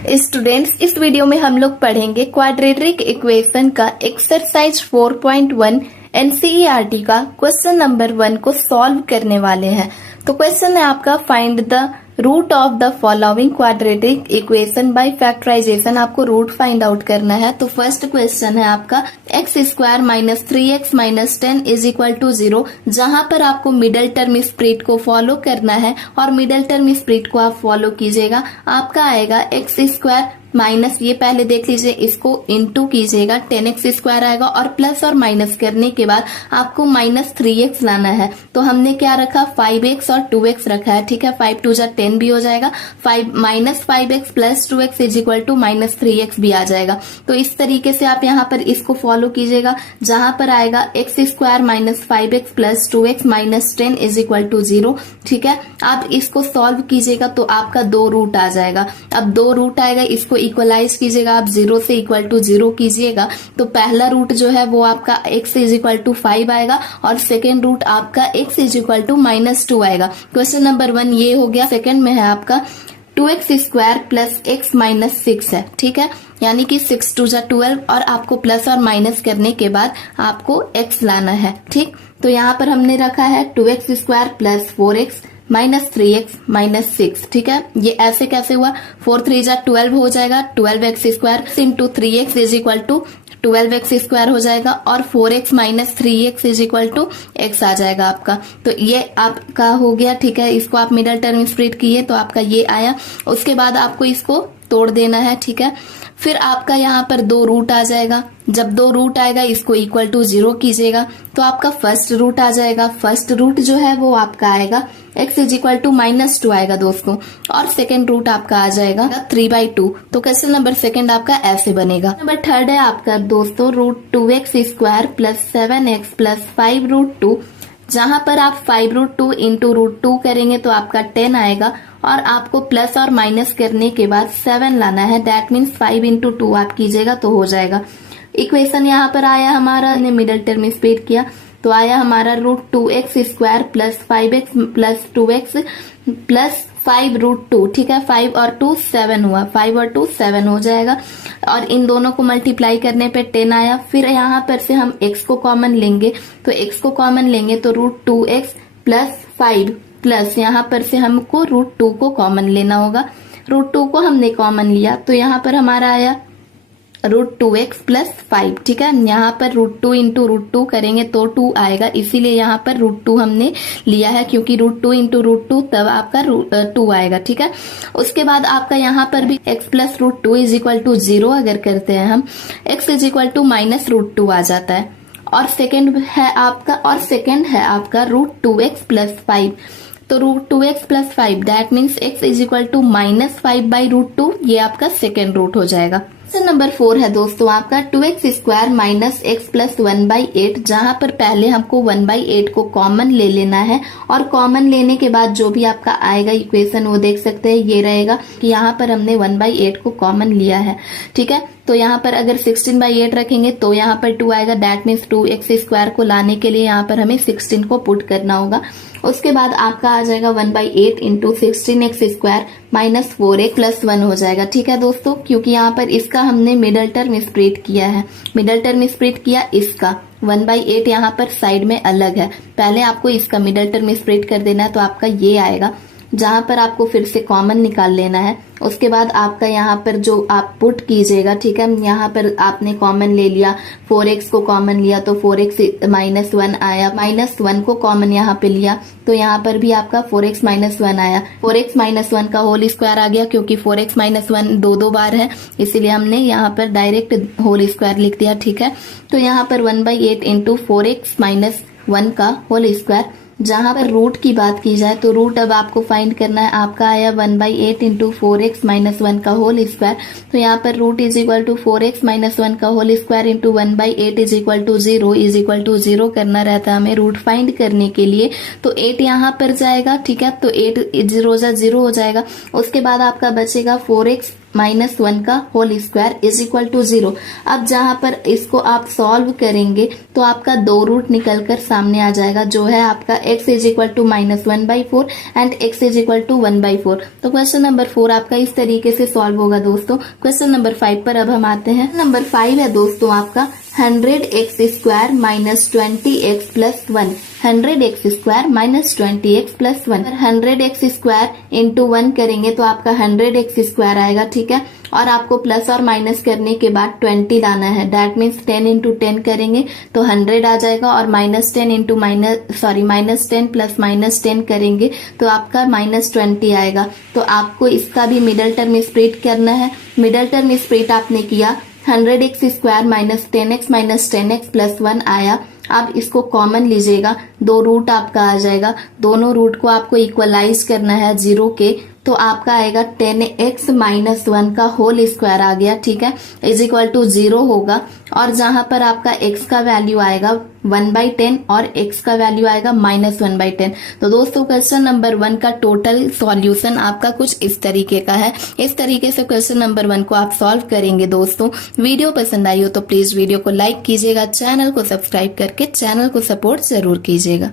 Students, इस video में हम लोग पढ़ेंगे क्वाड्रेटिक इक्वेशन का एक्सरसाइज 4.1 एनसीईआरटी का क्वेश्चन नंबर 1 को सॉल्व करने वाले हैं। तो क्वेश्चन है आपका find the root of the following quadratic equation by factorisation. आपको रूट फाइंड आउट करना है। तो फर्स्ट क्वेश्चन है आपका x square minus 3x minus 10 is equal to 0, जहां पर आपको मिडल टर्म स्प्लिट को फॉलो करना है और मिडल टर्म स्प्लिट को आप फॉलो कीजिएगा। आपका आएगा एक्स स्क्वायर माइनस, ये पहले देख लीजिए, इसको इंटू कीजिएगा, 10x स्क्वायर आएगा और प्लस और माइनस करने के बाद आपको माइनस 3x लाना है। तो हमने क्या रखा, 5x और 2x रखा है। ठीक है, 5 2 10 भी हो जाएगा, 5 minus 5x plus 2x is equal to minus 3x भी आ जाएगा। तो इस तरीके से आप यहाँ पर इसको फॉलो कीजिएगा, जहां पर आएगा x square minus 5x plus 2x minus 10 is equal to 0। ठीक है, आप इसको सॉल्व कीजिएगा तो आपका 2 रूट आ जाएगा। अब 2 रूट आएगा, इसको इक्वलाइज कीजिएगा, आप 0 से इक्वल टू 0 कीजिएगा। तो पहला रूट जो है वो आपका x इज इक्वल टू 5 आएगा और सेकेंड रूट आपका x is equal to minus 2 आएगा। क्वेश्चन नंबर 1 ये हो गया। सेकेंड में है आपका 2x square plus x minus 6 है। ठीक है, यानी कि 6 2 12 और आपको प्लस और माइनस करने के बाद आपको x लाना है। ठीक, तो यहाँ पर हमने रखा है 2x square plus 4x minus 3x minus 6। ठीक है, ये ऐसे कैसे हुआ, 4 3 12 हो जाएगा, 12x square into 3x is equal to 12x square हो जाएगा और 4x minus 3x is equal to x आ जाएगा आपका। तो ये आपका हो गया। ठीक है, इसको आप मिडल टर्म स्प्लिट किए तो आपका ये आया। उसके बाद आपको इसको तोड़ देना है। ठीक है, फिर आपका यहाँ पर 2 रूट आ जाएगा। जब 2 रूट आएगा इसको इक्वल टू 0 कीजिएगा तो आपका फर्स्ट रूट आ जाएगा। फर्स्ट रूट जो है वो आपका आएगा x is equal to minus 2 आएगा दोस्तों, और सेकेंड रूट आपका आ जाएगा 3/2। तो क्वेश्चन नंबर सेकेंड आपका ऐसे बनेगा। नंबर थर्ड है आपका दोस्तों root 2x square plus 7x plus 5 root 2, जहां पर आप 5 रूट 2 इंटू रूट 2 करेंगे तो आपका 10 आएगा और आपको प्लस और माइनस करने के बाद 7 लाना है। दैट मीन्स 5 इंटू 2 आप कीजिएगा तो हो जाएगा। इक्वेशन यहाँ पर आया हमारा, ने मिडल टर्म स्प्लिट किया तो आया हमारा root 2x square plus 5x plus 2x plus 5 root 2। ठीक है, 5 और 2 7 हुआ, 5 और 2 7 हो जाएगा और इन दोनों को मल्टीप्लाई करने पे 10 आया। फिर यहाँ पर से हम x को कॉमन लेंगे, तो x को कॉमन लेंगे तो रूट 2x प्लस 5 प्लस यहाँ पर से हमको रूट 2 को कॉमन लेना होगा। रूट 2 को हमने कॉमन लिया तो यहाँ पर हमारा आया रूट 2x प्लस 5। ठीक है, यहाँ पर रूट 2 इंटू रूट 2 करेंगे तो 2 आएगा, इसीलिए यहाँ पर रूट 2 हमने लिया है, क्योंकि रूट 2 इंटू रूट 2 तब आपका 2 आएगा। ठीक है, उसके बाद आपका यहाँ पर भी x plus root 2 is equal to 0 अगर करते हैं हम, x is equal to minus root 2 आ जाता है। और सेकेंड है आपका रूट 2x प्लस 5। तो root 2x plus 5 that means x is equal to minus 5 by root 2, ये आपका सेकेंड रूट हो जाएगा। क्वेश्चन नंबर 4 है दोस्तों आपका 2x square minus x plus 1/8, जहां पर पहले हमको 1/8 को कॉमन ले लेना है और कॉमन लेने के बाद जो भी आपका आएगा इक्वेशन वो देख सकते हैं, ये रहेगा कि यहाँ पर हमने 1/8 को कॉमन लिया है। ठीक है, तो यहाँ पर अगर 16/8 रखेंगे तो यहाँ पर 2 आएगा। दैट मीन्स 2x स्क्वायर को लाने के लिए यहाँ पर हमें 16 को पुट करना होगा। उसके बाद आपका आ जाएगा 1/8 into 16x square minus 4x plus 1 हो जाएगा। ठीक है दोस्तों, क्योंकि यहाँ पर इसका हमने मिडल टर्म स्प्लिट किया है। मिडल टर्म स्प्लिट किया इसका 1/8 यहाँ पर साइड में अलग है, पहले आपको इसका मिडल टर्म स्प्लिट कर देना है तो आपका ये आएगा, जहां पर आपको फिर से कॉमन निकाल लेना है। उसके बाद आपका यहाँ पर जो आप पुट कीजिएगा, ठीक है, यहाँ पर आपने कॉमन ले लिया, 4x को कॉमन लिया तो 4x माइनस 1 आया, माइनस 1 को कॉमन यहाँ पे लिया तो यहाँ पर भी आपका 4x माइनस 1 आया। 4x माइनस 1 का होल स्क्वायर आ गया, क्योंकि 4x माइनस 1 दो बार है इसीलिए हमने यहाँ पर डायरेक्ट होल स्क्वायर लिख दिया। ठीक है, तो यहाँ पर 1/8 इंटू 4x माइनस 1 का होल स्क्वायर। जहां पर रूट की बात की जाए तो रूट अब आपको फाइंड करना है। आपका आया 1/8 इंटू 4x माइनस 1 का होल स्क्वायर, तो यहाँ पर root is equal to 4x minus 1 का whole square into 1/8 is equal to 0 करना रहता है हमें रूट फाइंड करने के लिए। तो 8 यहाँ पर जाएगा। ठीक है, तो 8 0 हो जाएगा। उसके बाद आपका बचेगा 4x -1 का whole square is equal to 0। अब जहां पर इसको आप सॉल्व करेंगे तो आपका 2 रूट निकलकर सामने आ जाएगा, जो है आपका x is equal to -1/4 and x is equal to 1/4। तो क्वेश्चन नंबर 4 आपका इस तरीके से सॉल्व होगा दोस्तों। क्वेश्चन नंबर 5 पर अब हम आते हैं। नंबर 5 है दोस्तों आपका 100x square minus 20x plus 1। 100x square minus 20x plus 1। 100x square into 1 करेंगे तो आपका 100x स्क्वायर आएगा, ठीक है। और आपको प्लस और माइनस करने के बाद 20 लाना है, दैट मीन्स 10 इंटू 10 करेंगे तो 100 आ जाएगा। और माइनस 10 प्लस माइनस 10 करेंगे तो आपका -20 आएगा। तो आपको इसका भी मिडल टर्म स्प्लिट करना है। मिडल टर्म स्प्लिट आपने किया, 100x square minus 10x plus 1 आया। अब इसको कॉमन लीजिएगा, 2 रूट आपका आ जाएगा। दोनों रूट को आपको इक्वलाइज करना है 0 के, तो आपका आएगा 10x माइनस 1 का होल स्क्वायर आ गया, ठीक है, इज इक्वल टू 0 होगा। और जहां पर आपका x का वैल्यू आएगा 1/10 और x का वैल्यू आएगा -1/10। तो दोस्तों क्वेश्चन नंबर 1 का टोटल सॉल्यूशन आपका कुछ इस तरीके का है। इस तरीके से क्वेश्चन नंबर 1 को आप सॉल्व करेंगे दोस्तों। वीडियो पसंद आई हो तो प्लीज वीडियो को लाइक कीजिएगा, चैनल को सब्सक्राइब करके चैनल को सपोर्ट जरूर कीजिएगा।